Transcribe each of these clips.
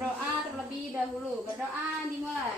berdoa terlebih dahulu. Berdoa dimulai.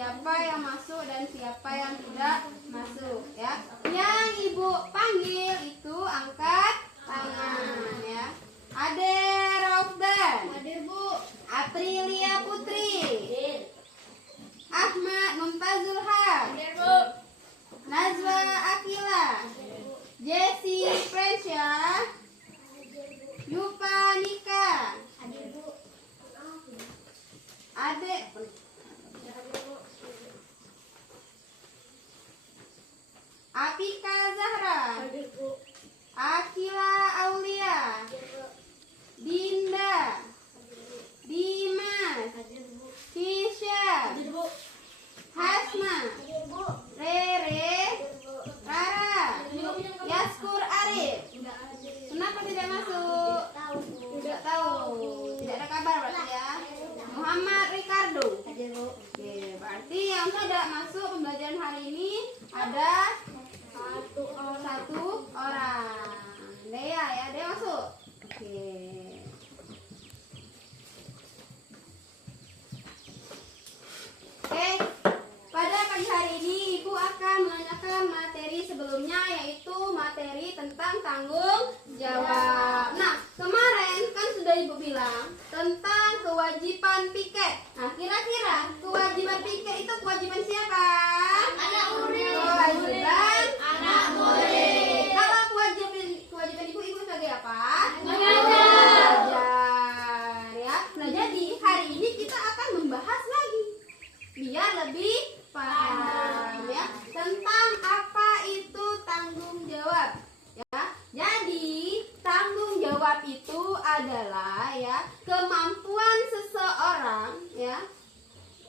Siapa yang masuk dan siapa yang tidak masuk ya. Yang Ibu panggil itu angkat tangan ya. Ade Raufdan. Hadir, Bu. Aprilia Putri. Ahmad Mumtazul Haq. Hadir, Bu. Nazwa Akila. Jesse Presya. Yupa Nika. Hadir, Bu. Ade Apika Zahra. Hadir, Bu. Akila Aulia. Dinda. Dimas. Hadir, Bu. Kisha. Hadir, Bu. Hasna. Hadir, Bu. Rere. Hadir, Bu. Rara. Yaskur Arif. Tidak hadir. Kenapa tidak masuk? Tahu, Bu. Tidak tahu. Tidak ada kabar berarti ya. Muhammad Ricardo. Hadir, Bu. Oke, berarti yang tidak masuk pembelajaran hari ini ada satu orang. Dea ya, Dea masuk. Oke. Oke, pada pagi hari ini Ibu akan menanyakan materi sebelumnya, yaitu materi tentang tanggung jawab. Nah, kemarin kan sudah Ibu bilang tentang kewajiban piket. Nah, kira-kira kewajiban piket itu kewajiban siapa? Anak murid. Kewajiban Anak murid. Kalau kewajiban ibu sebagai apa? Mengajar. Mengajar, ya. Nah, jadi hari ini kita akan membahas lagi biar lebih paham ya tentang apa itu tanggung jawab ya. Jadi tanggung jawab itu adalah ya kemampuan seseorang ya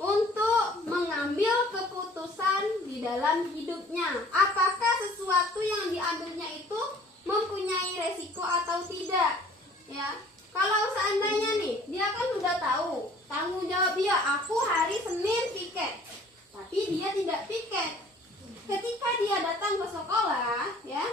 untuk mengambil keputusan di dalam hidupnya. Apakah sesuatu yang diambilnya itu mempunyai resiko atau tidak? Ya, kalau seandainya nih dia kan sudah tahu tanggung jawab dia, aku hari Senin piket, tapi dia tidak piket. Ketika dia datang ke sekolah, ya,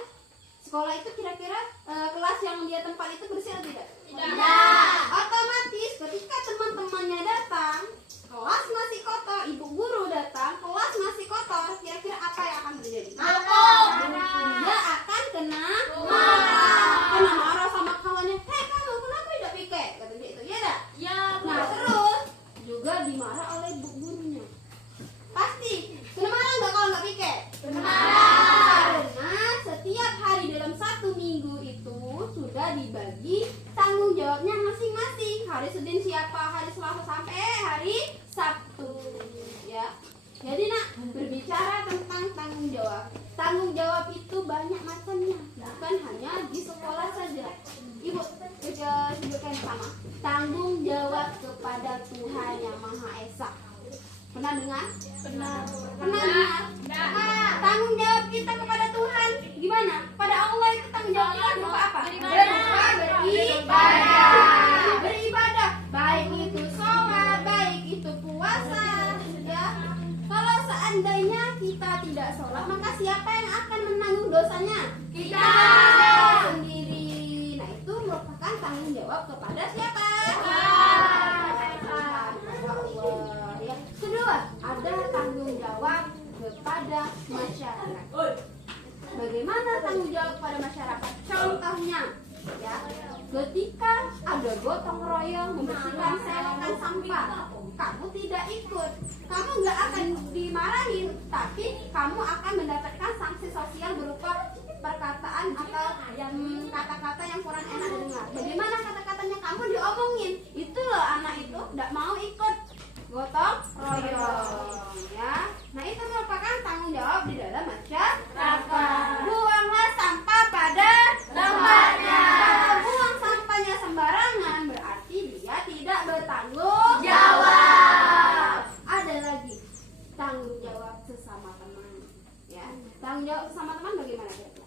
sekolah itu kira-kira kelas yang dia tempat itu bersih atau tidak? Tidak. Otomatis ketika teman-temannya datang, kelas masih kotor, ibu guru datang, kelas masih kotor, kira-kira apa yang akan terjadi? Dia akan kena marah. Kena marah sama kawannya. Hei kamu, kenapa tidak piket? Kata dia itu, ya dah? Ya, Bu. Nah terus juga dimarah oleh ibu gurunya. Pasti, kena marah nggak kalau nggak piket? Kena marah. Karena setiap hari dalam 1 minggu itu sudah dibagi tanggung jawabnya masing-masing. Hari Senin siapa, hari Selasa sampai hari Sabtu, ya. Jadi nak, berbicara tentang tanggung jawab. Tanggung jawab itu banyak macamnya, bukan hanya di sekolah saja. Ibu, sebutkan sama. Tanggung jawab kepada Tuhan Yang Maha Esa. Pernah dengar? Pernah. Pernah dengar? Tanggung jawab kita kepada Tuhan gimana? Pada Allah itu tanggung jawab kita berupa apa? Beribadah. Baik itu sholat, baik itu puasa, ya. Kalau seandainya kita tidak sholat, maka siapa yang akan menanggung dosanya? Kita Sendiri. Nah, itu merupakan tanggung jawab kepada siapa? Allah, ya. Kedua, ada tanggung jawab kepada masyarakat. Bagaimana tanggung jawab kepada masyarakat? Contohnya, ya, ketika ada gotong royong membersihkan selokan sampah, kamu tidak ikut, kamu nggak akan dimarahin, tapi kamu akan mendapatkan sanksi sosial berupa perkataan atau kata-kata yang kurang enak didengar. Bagaimana kata-katanya? Kamu diomongin, itu loh anak itu nggak mau ikut gotong royong, ya. Nah, itu merupakan tanggung jawab di dalam masyarakat. Buanglah sampah pada tempatnya. Kalau buang sampahnya sembarangan, berarti dia tidak bertanggung jawab. Ada lagi tanggung jawab sesama teman, ya. Tanggung jawab sesama teman bagaimana kira-kira?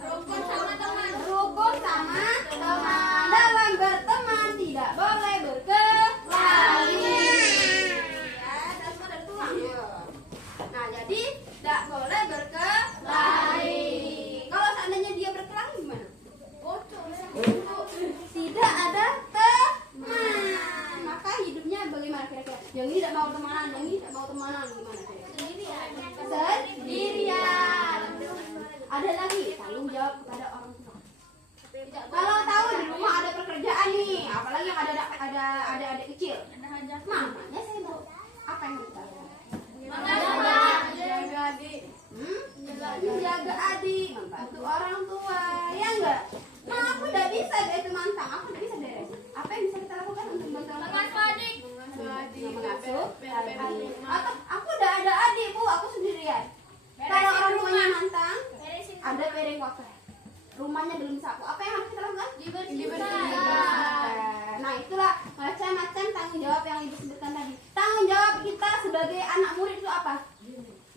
rukun sama teman. Rukun sama teman. Dalam berteman tidak boleh berkelahi. Ya, dan sudah tulang. Nah, jadi tidak boleh berkelahi. Kalau seandainya dia berkelahi gimana? Tidak ada teman. Maka hidupnya bagaimana kira-kira? Yang ini tidak mau temanan, yang ini tidak mau temanan, gimana kira-kira? Sendirian. Ada lagi tanggung jawab kepada orang tua. Kalau tahu di rumah ada pekerjaan nih, apalagi yang ada adik kecil, mamanya saya mau apa yang harus kita lakukan? Menjaga adik. Menjaga adik, membantu orang tua, ya enggak? Nah, aku udah bisa deh mantang, aku udah bisa deh. Apa yang bisa kita lakukan untuk membantu orang tua? Mengasuh adik. Mengasuh adik. Atau aku udah ada adik bu, aku sendirian. Kalau orang tuanya mantang, ada piring kotor, rumahnya belum sapu, apa yang harus kita lakukan? Dibersihkan. Nah, itulah macam-macam tanggung jawab yang ibu sebutkan tadi. Tanggung jawab kita sebagai anak murid itu apa?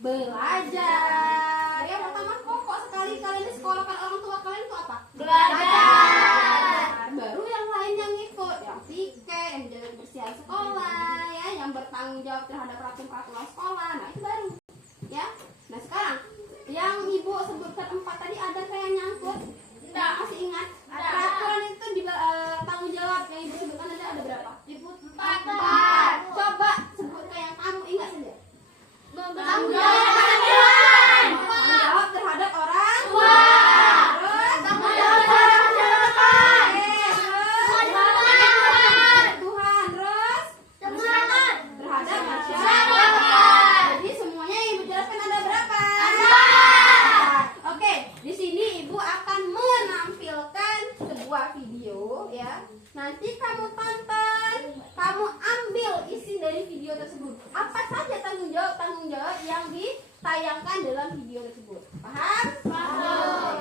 Belajar. Yang pertama pokok sekali kalian disekolahkan orang tua kalian itu apa? Belajar. Baru yang lain yang ikut, yang piket, yang menjaga kebersihan sekolah, ya, yang bertanggung jawab terhadap peraturan sekolah. Nah, itu baru, ya. Nah, sekarang yang ibu sebutkan 4 tadi ada kayak nyangkut? Tidak, masih ingat? Peraturan itu di tanggung jawab yang ibu sebutkan ada berapa? Ibu 4. Coba sebutkan yang kamu ingat saja. Tanggung jawab terhadap orang tua. Terus Tanggung jawab terhadap masyarakat. Tuhan. Terus Teman. terhadap masyarakat. Jadi semuanya yang ibu jelaskan ada berapa? Oke, di sini ibu akan menampilkan sebuah video, ya. Nanti kamu tonton, kamu ambil isi dari video tersebut. Apa saja tanggung jawab yang ditayangkan dalam video tersebut. Paham? Paham.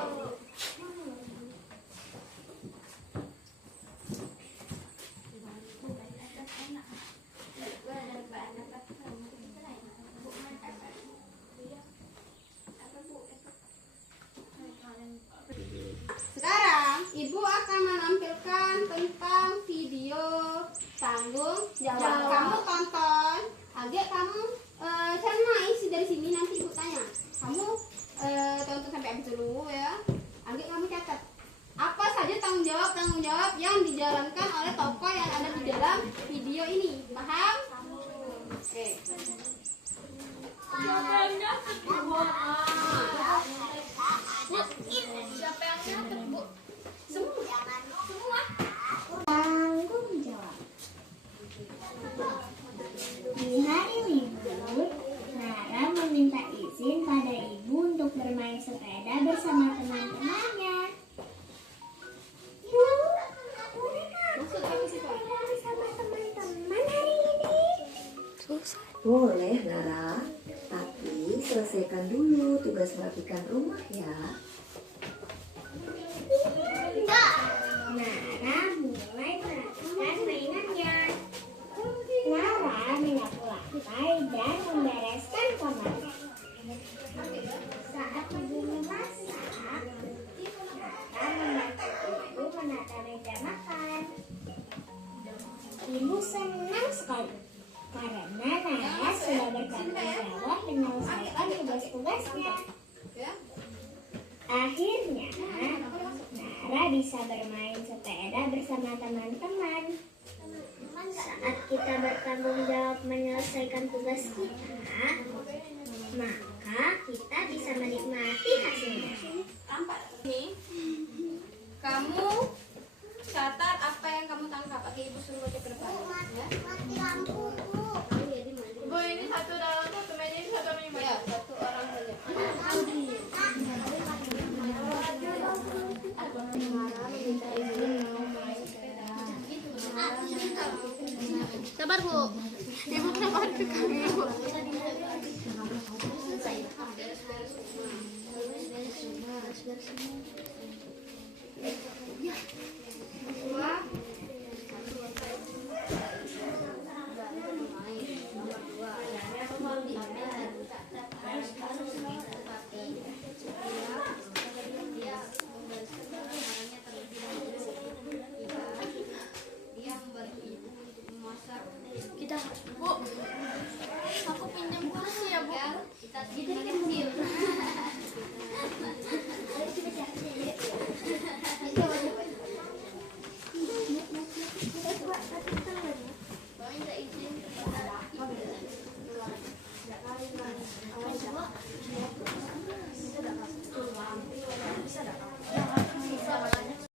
Sekarang ibu akan menampilkan tentang video tanggung jawab. Kamu tonton, adik kamu cerna isi dari sini, nanti ibu tanya. Kamu tonton sampai habis dulu, ya. Adik kamu catat. Apa saja tanggung jawab yang dijalankan oleh tokoh yang ada di dalam video ini. Paham? Oke. Siapa yang nyatet, Bu? Siapa yang nyatet, Bu? Semua. Tanggung jawab. Di hari libur, Nara meminta izin pada ibu untuk bermain sepeda bersama teman-temannya. Masuk ke situ. Bersama teman-teman hari ini. Boleh, Nara. Tapi selesaikan dulu tugas merapikan rumah ya. Nara mulai merapikan mainannya. Nara menyapu ibu senang sekali karena Nara sudah bertanggung jawab menyelesaikan tugas-tugasnya. Akhirnya, Nara bisa bermain sepeda bersama teman-teman. Saat kita bertanggung jawab menyelesaikan tugas kita, maka kita bisa menikmati hasilnya. Nih, kamu catat apa yang kamu tangkap. Oke, ibu suruh baca ke depan. Ya. Bu, ini satu dalam satu meja, ini satu meja. Ya, satu orang saja. Sabar, Bu. Ibu sabar ke kami, Bu. Kita, Bu, aku pinjam kursi ya, Bu. kita kecil.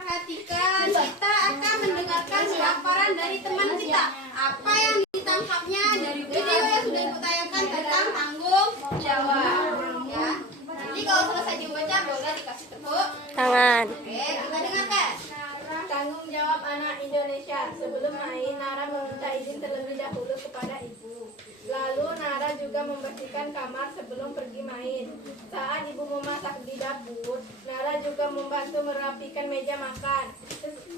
Perhatikan, kita akan mendengarkan laporan dari teman kita. Apa yang ditangkapnya dari video yang sudah ibu tayangkan tentang tanggung jawab. Ya. Nanti kalau selesai dibaca boleh dikasih tepuk Tangan. Oke, kita dengarkan. Tanggung jawab anak Indonesia. Sebelum main, Nara meminta izin terlebih dahulu kepada ibu. Lalu Nara juga membersihkan kamar sebelum pergi main. Saat ibu memasak di dapur, Nara juga membantu merapikan meja makan.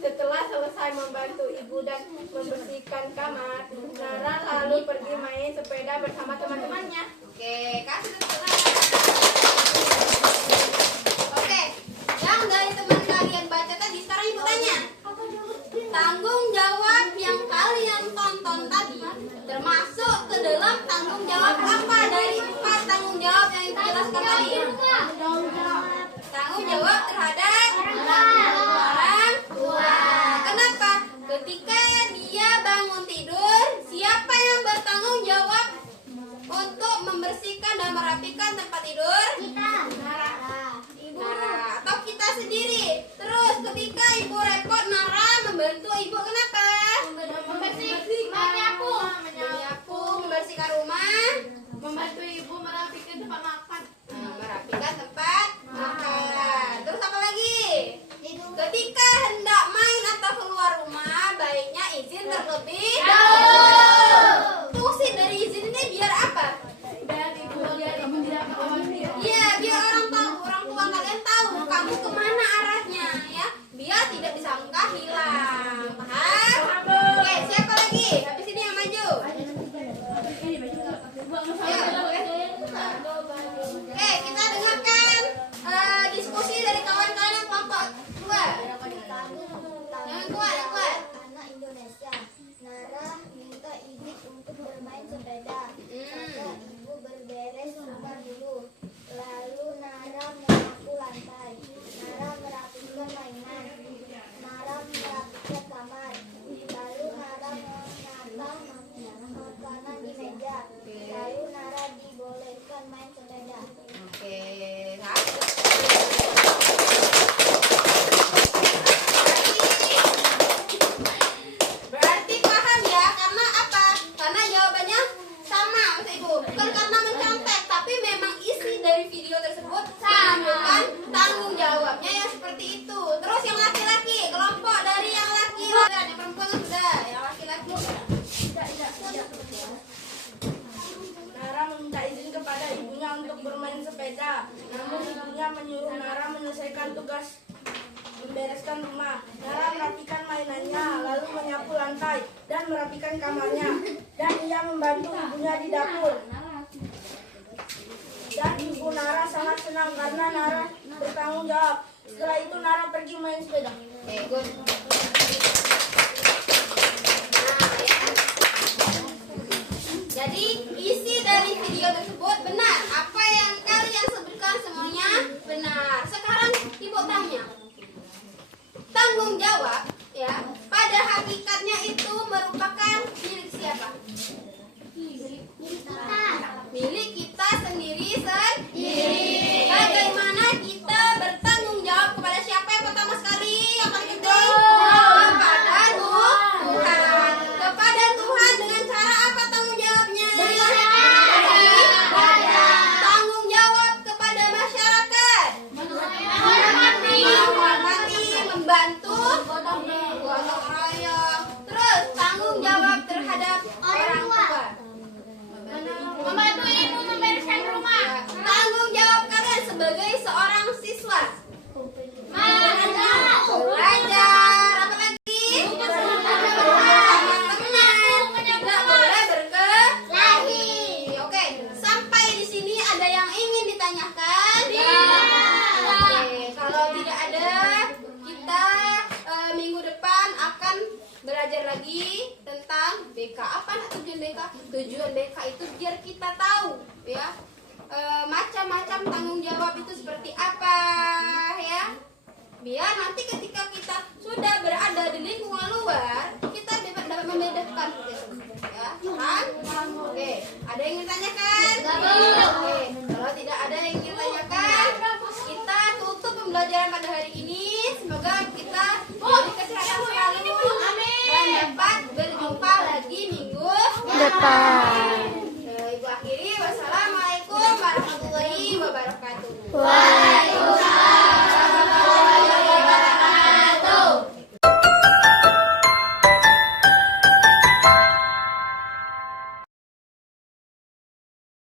Setelah selesai membantu ibu dan membersihkan kamar, Nara lalu pergi main sepeda bersama teman-temannya. Oke, kasih tepuk tangan. Oke, yang dari teman kalian baca tadi, sekarang ibu tanya. Tanggung jawab yang kalian tonton tadi termasuk ke dalam tanggung jawab apa dari 4 tanggung jawab yang ibu jelaskan tadi? Tanggung jawab terhadap orang tua. Kenapa? Ketika dia bangun tidur, siapa yang bertanggung jawab untuk membersihkan dan merapikan tempat tidur? Nara atau kita sendiri. Terus ketika ibu repot, Nara membantu ibu kenapa? Menyapu, membersihkan rumah, Membantu ibu merapikan tempat makan. merapikan tempat makan. Terus apa lagi? Ketika hendak main atau keluar rumah, baiknya izin terlebih dahulu. Fungsi dari izin ini biar apa? Biar ibu tidak khawatir. Iya, biar orang tua kalian tahu kamu kemana arahnya, ya. Biar tidak disangka hilang. Paham? Oke, siapa lagi? Habis ini yang maju. Oke, kita dengarkan diskusi dari kawan-kawan yang kelompok 2. Yang kuat. Anak Indonesia, Nara minta izin untuk bermain sepeda. Kata ibu berberes kamar dulu. Lalu Nara menyapu lantai. Nara merapikan mainan. Nara merapikan kamar. Lalu Nara menata makanan di meja. Lalu Nara dibolehkan main sepeda. Oke, berarti paham ya? Karena apa? Karena jawabannya sama, Mas Ibu. Bukan karena mencontek, tapi memang isi dari video tersebut menunjukkan tanggung jawabnya yang seperti itu. Terus yang laki-laki, kelompok dari yang laki-laki, yang perempuan kan sudah, yang laki-laki. Nara meminta izin kepada ibunya untuk bermain sepeda. Namun ibunya menyuruh Nara menyelesaikan tugas membereskan rumah. Nara merapikan mainannya, lalu menyapu lantai dan merapikan kamarnya. Dan ia membantu ibunya di dapur. Dan ibu Nara sangat senang karena Nara bertanggung jawab. Setelah itu Nara pergi main sepeda. Oke, good. Nah, ya lagi tentang BK. Apa tujuan BK? Tujuan BK itu biar kita tahu ya macam-macam tanggung jawab itu seperti apa ya. Biar nanti ketika kita sudah berada di lingkungan luar, kita dapat membedakan ya, kan? Oke, ada yang ingin tanyakan? Oke, kalau tidak ada yang ingin tanyakan, kita tutup pembelajaran pada hari ini. Semoga kita diberi kesehatan selalu dan dapat berjumpa lagi minggu depan. Ibu akhiri, wassalamualaikum warahmatullahi wabarakatuh.